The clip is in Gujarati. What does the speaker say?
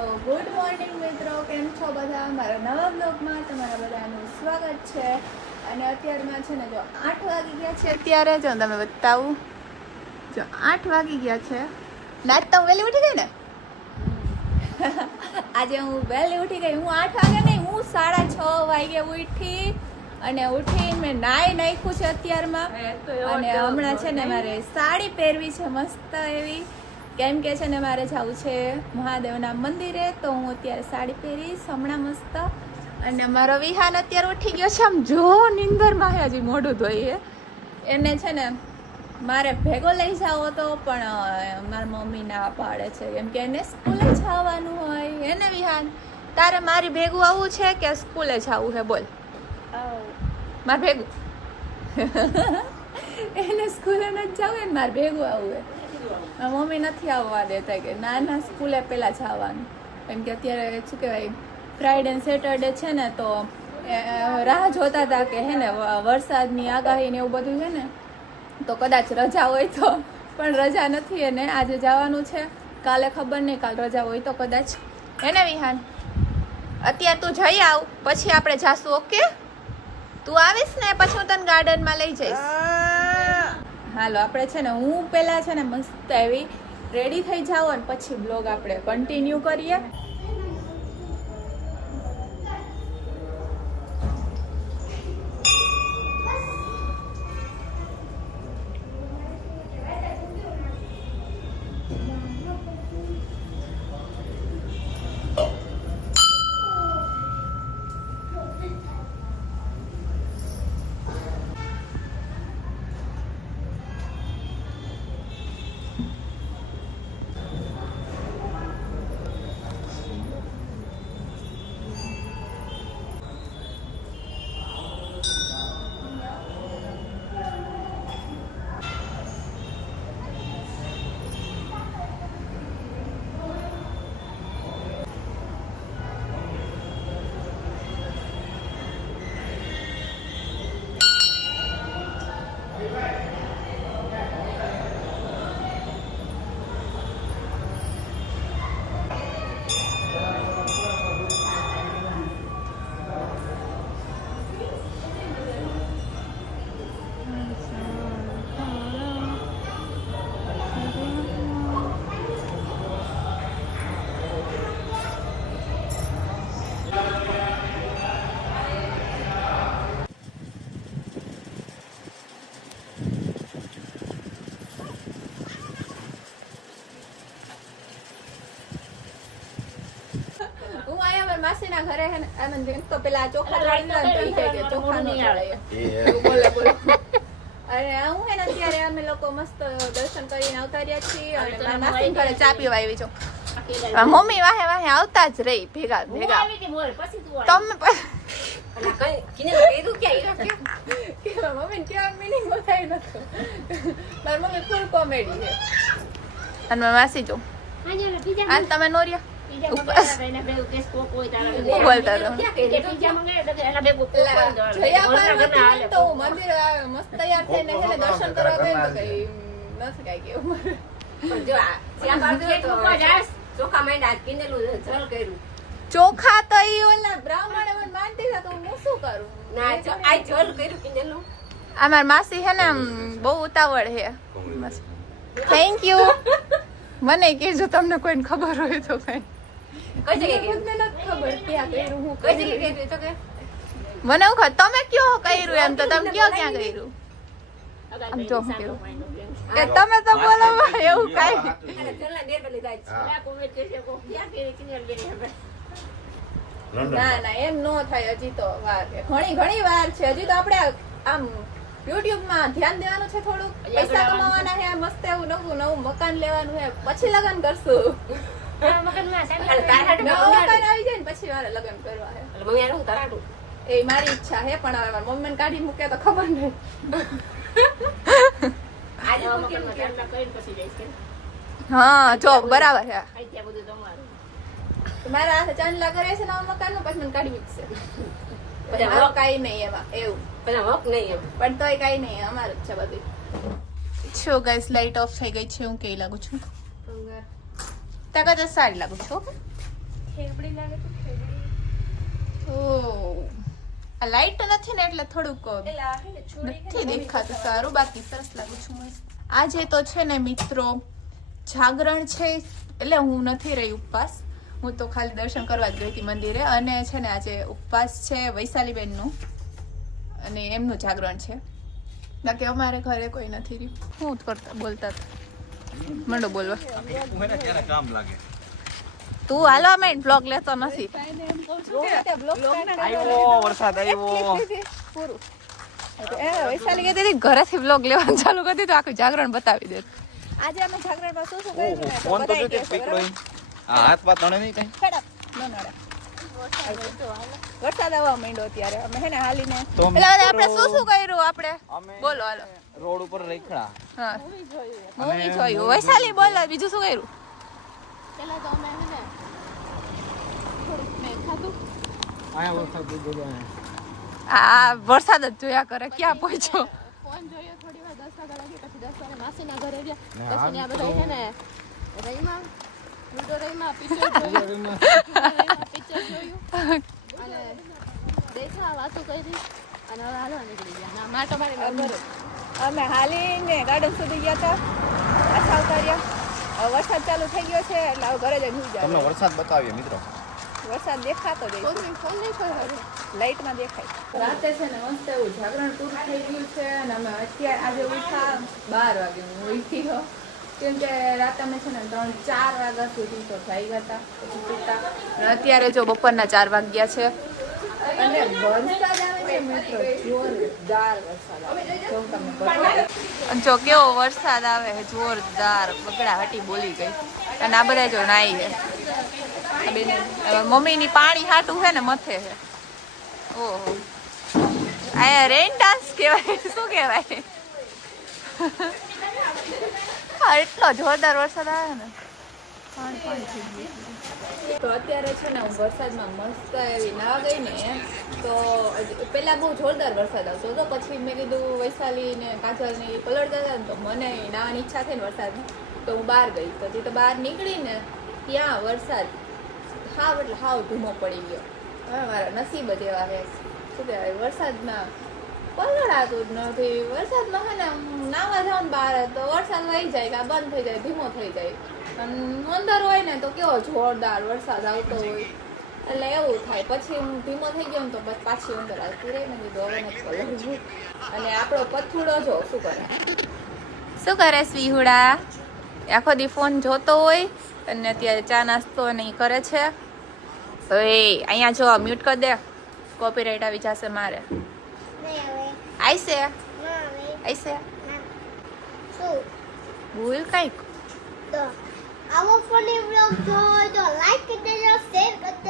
ગુડ મોર્નિંગ મિત્રો, કેમ છો બધા? મારા નવા બ્લોગમાં તમારા બધાનું સ્વાગત છે. અને અત્યારમાં છે ને જો 8 વાગી ગયા છે. અત્યારે જો તમે બતાવું, જો 8 વાગી ગયા છે. નાચ તો વહેલી ઉઠી ગઈ ને? આજે હું વહેલી ઉઠી ગઈ. હું 8 વાગે નહીં, હું 6:30 વાગે ઉઠી અને ઉઠીને મેં નાખ્યું છે અત્યારમાં. અને હમણાં છે ને મારે સાડી પહેરવી છે મસ્ત એવી, કેમ કે છે ને મારે જવું છે મહાદેવના મંદિરે, તો હું અત્યારે સાડી પહેરીશ હમણાં મસ્ત. અને મારો વિહાન અત્યારે ઉઠી ગયો છે, આમ જો નીંદરમાં હે, હજી મોઢું ધોઈએ. એને છે ને મારે ભેગો લઈ જાવ તો પણ મારી મમ્મી ના પાડે છે, કેમ કે એને સ્કૂલે જવાનું હોય. એને વિહાન, તારે મારી ભેગું આવવું છે કે સ્કૂલે જવું છે? બોલ મારે ભેગું. એને સ્કૂલે નથી જવું, એને મારે ભેગું આવવું છે. મમ્મી નથી આવવા દેતા, કે ના ના સ્કૂલે પહેલાં જવાનું, કેમ કે અત્યારે શું કહેવાય ફ્રાઈડે અને સેટરડે છે ને, તો રાહ જોતા હતા કે હે ને વરસાદની આગાહી ને એવું બધું છે ને, તો કદાચ રજા હોય તો, પણ રજા નથી. એને આજે જવાનું છે, કાલે ખબર નહીં, કાલ રજા હોય તો કદાચ. એને વિહાન અત્યારે તું જઈ આવ, પછી આપણે જાશું. ઓકે, તું આવીશ ને પછી હું તને ગાર્ડનમાં લઈ જઈશ. હાલો, આપણે છે ને હું પહેલાં છે ને મસ્ત એવી રેડી થઈ જાવ અને પછી બ્લોગ આપણે કન્ટિન્યુ કરીએ. માસીના ઘરે હે ને આનંદ તો પેલા ચોખા ચાળી કે ચોખા નહીં આવે બોલે બોલે. અને હું હે ને અત્યારે અમે લોકો મસ્ત દર્શન કરીને આવતા રહ્યા છીએ. અને મારા માસી ઘરે ચા પીવા આવી છું. મમ્મી વાહે વાહે આવતા જ રહી ભેગા ભેગા. તમે મમ્મી કેવા મિનિંગ બતાવી નથી. મારી મમ્મી ફૂલ કોમેડી છે. અને મારા માસી જો આ તમે નોરિયા ચોખા તો ઈ ઓલા બ્રાહ્મણે મને માનતી હતા, તો હું શું કરું? અમાર માસી હે ને બહુ ઉતાવળ હે. Thank you. મને કહેજો તમને કોઈને ખબર હોય તો કઈ. મને એવું ખબર, તમે કયો કર્યું એમ, તો તમે કયો ક્યાં કર્યું? તમે તો બોલો એવું કઈ. ના ના એમ નો થાય, હજી તો વાર છે, ઘણી વાર છે. હજી તો આપણે આમ યુટ્યુબ માં ધ્યાન દેવાનું છે, થોડું પૈસા કમાવાના છે, મસ્ત એવું નવું મકાન લેવાનું છે, પછી લગ્ન કરશું. મકાન આવી જાય ને પછી મારે લગ્ન કરવા છે. એ મારી ઈચ્છા છે, પણ હવે મમ્મી મને કાઢી મૂકે તો ખબર નહીં. હા જો બરાબર છે. મારા હાથે ચાંદલા કરે છે નવા મકાન નું, પછી મને કાઢી મૂકશે. કઈ નહીં એમાં એવું, પણ તોય કઈ નહીં, અમારું જ છે બધું. છો ગાઈસ, લાઈટ ઓફ થઈ ગઈ છે. હું કેવી લાગુ છું? ત્યાં કદાચ સારી લાગુ છું. ઓહ, આ લાઈટ નથી ને એટલે થોડુંક નથી દેખાતું સારું, બાકી સરસ લાગુ છું મસ્ત. આજે તો છે ને મિત્રો જાગરણ છે, એટલે હું નથી રહી ઉપવાસ, હું તો ખાલી દર્શન કરવા જ ગઈ હતી મંદિરે. અને છે ને આજે ઉપવાસ છે વૈશાલીબેનનું, અને એમનું જાગરણ છે, બાકી અમારે ઘરે કોઈ નથી રહ્યું. શું કરતા બોલતા મંડો બોલવા. તું હાલવા માંડ, બ્લોગ લેતો નથી. વરસાદ આવ્યો પૂરું. વૈશાલી કહેતી હતી ઘરેથી બ્લોગ લેવાનું ચાલુ કરી દીધું, આખું જાગરણ બતાવી દે. આજે અમે જાગરણમાં શું શું કર્યું ને તો બધાય કહેશે, બરાબર? હાથ પાત તણે નહીં કઈ ખરાબ ન નડે. વરસાદ આવવા માંડ્યો અત્યારે, અમે હે ને હાલીને તો એટલે આપણે શું શું કર્યું આપણે બોલો હાલો. રોડ ઉપર રેખડા હા મૂવી જોયું. વૈશાલી બોલ બીજું શું કર્યું? પેલા તો અમે હે ને થોડુંક મેં ખાધું. આ વરસાદ જ જોયા કરે, ક્યાં પહોંચ્યો? ફોન જોયો થોડી વાર 10 વાગ્યા લાગી, પછી 10 વાગે માસીના ઘરે ગયા, પછી ત્યાં બધા છે ને રહીમાં લૂડો રહીમાં પિક્ચર જોયું અને દેખા વાતો કરી અને હવે હાલવા નીકળી ગયા. ના માટો મારી ઘરે અમે હાલીને ગાર્ડન સુધી ગયા હતા, પાછા ઉતાર્યા. હવે વરસાદ ચાલુ થઈ ગયો છે એટલે હવે ઘરે જઈને સુઈ તમને જાય. વરસાદ બતાવીએ મિત્રો. વરસાદ દેખાતો જ ફોન નહીં ખોઈ લાઈટમાં દેખાય. રાતે છે ને મસ્ત એવું જાગરણ પૂરું થઈ ગયું છે અને અમે અત્યારે આજે ઉઠા 12 વાગે હું ઉઠી હો, કેમ કે રાતે અમે છે ને 3-4 વાગ્યા સુધી તો જાગ્યા હતા, પછી સૂતા. અને અત્યારે જો બપોરના 4 વાગ્યા છે અને વરસાદ આવે છે મિત્રો, જોરદાર વરસાદ આવે. જો હું તમને બતાવું. જો કેવો વરસાદ આવે છે, જોરદાર. બગડા હટી બોલી ગઈ. અને આ બધા જો નાઈ છે, મમ્મીની પાણી હાટું છે ને મથે છે. ઓહો, આ રેન ડાન્સ કહેવાય, શું કહેવાય? હા, એટલો જોરદાર વરસાદ આવે ને, પાણી પાણી થઈ ગયું. તો અત્યારે છે ને હું વરસાદમાં મસ્ત એવી નાવા ગઈ ને, તો પેલા બહુ જોરદાર વરસાદ આવતો હતો, પછી મેં કીધું વૈશાલી ને કાજલ ને પલળતા હતા ને તો મને નાવાની ઈચ્છા થઈ ને વરસાદની, તો હું બહાર ગઈ. પછી તો બહાર નીકળી ને ત્યાં વરસાદ હાવ એટલે હાવ ધૂમો પડી ગયો. હવે મારા નસીબ જ એવા છે, શું કહેવાય, વરસાદમાં પલળાતું જ નથી. વરસાદમાં છે ને નાવા જાવ ને બહાર તો વરસાદ વહી જાય કે બંધ થઈ જાય, ધીમો થઈ જાય. અને અંદર હોય ને તો કેવો જોરદાર વરસાદ આવતો હોય, એટલે એવું થાય. પછી હું ધીમો થઈ ગયો ને તો બસ પાછી અંદર આવતી રહી ને કીધું હવે નથી પલળવું. અને આપણો પથુડો જો શું કરે સ્વીહુડા, આખો દી ફોન જોતો હોય અને અત્યારે ચા નાસ્તો ને ઈ કરે છે. હવે અહીંયા જો મ્યુટ કરી દે, કોપીરાઇટ આવી જશે મારે. આઈસે આઈસે ભૂલ કઈક આવો ફની વ્લોગ જો લાઈક કરી દેજો, શેર કરી